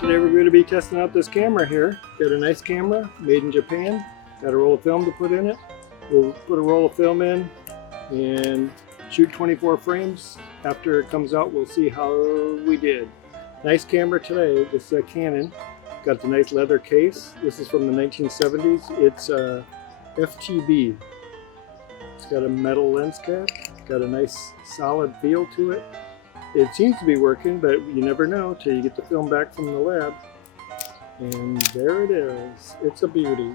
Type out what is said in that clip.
Today we're going to be testing out this camera here. Got a nice camera, made in Japan. Got a roll of film to put in it. We'll put a roll of film in and shoot 24 frames. After it comes out, we'll see how we did. Nice camera today. This is a Canon. Got the nice leather case. This is from the 1970s. It's a FTb. It's got a metal lens cap. Got a nice solid feel to it. It seems to be working, but you never know till you get the film back from the lab. And there it is. It's a beauty.